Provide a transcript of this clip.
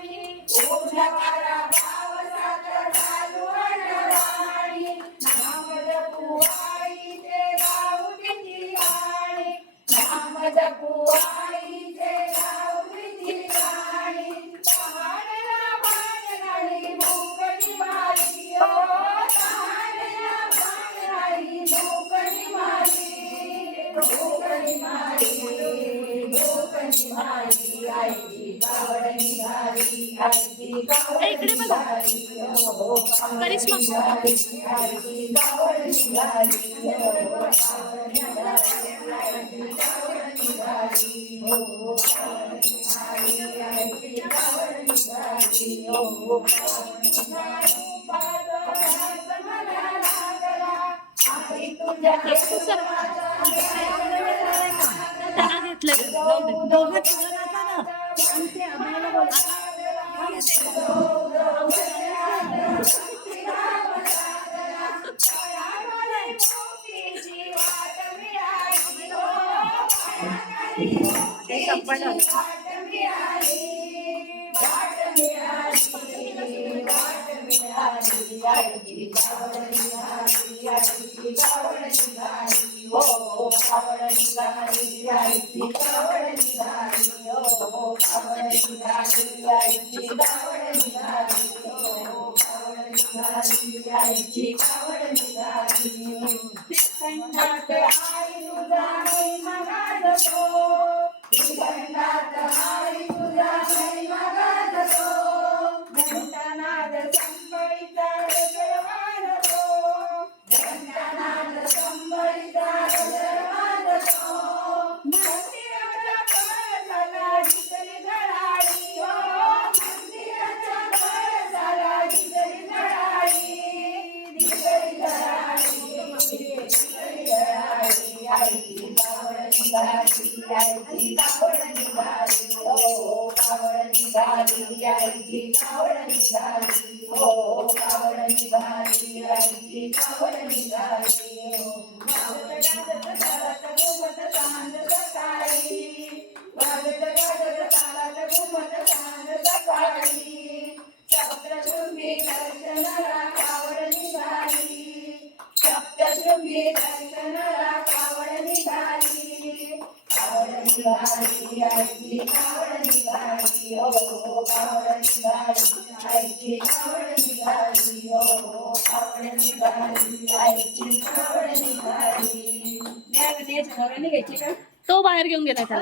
उठवारा पावसात चालू अनवाणी नाम जपू आईचे गाऊ किती गाणी नाम जपू आईचे गाऊ किती गाणी तहानला भान नाही भूक निवारी ओ तहानला भान नाही भूक निवारी भूक निवारी भूक निवारी आईची कावड निघाली आईची कावड निघाली हो करिश्मा आईची कावड निघाली हो कावड निघाली आईची कावड निघाली हो कावड निघाली आईची कावड निघाली हो कावड निघाली पादळास मला लागला आई तुझ्या त्यांना घेतलं दोघं तिघं ना ते आम्हाला बोला ते संपलं आईची कावड निघाली आईची कावड निघाली हो कावड निघाली आईची कावड निघाली हो कावड निघाली आईची कावड निघाली हो कावड निघाली आईची कावड निघाली श्रीखंडात आई तुझा महिमा गाजतो श्रीखंडात आई तुझा महिमा गाजतो घंटानाद संबळीचा गजरवाजतो घंटानाद संबळीचा गजरवाजतो मंदिराच्या कळसाला जितली घडाळी हो मंदिराच्या कळसाला जितली घडाळी जितली घडाळी जितली घडाळी आईची कावड निघाली आईची कावड निघाली हो कावड निघाली आईची कावड निघाली हो कावड निघाली आईची कावड निघाली हो वाजत गाजत तालात घुमत सांज सकाळी वाजत गाजत तालात घुमत सांज सकाळी सप्तशृंगी दर्शनाला कावड निघाली सप्तशृंगी दर्शनाला कावड निघाली कावड निघाली आईची कावड निघाली हो कावड निघाली आईची कावड निघाली हो कावड निघाली आईची कावड निघाली तो बाहेर घेऊन गेला त्याला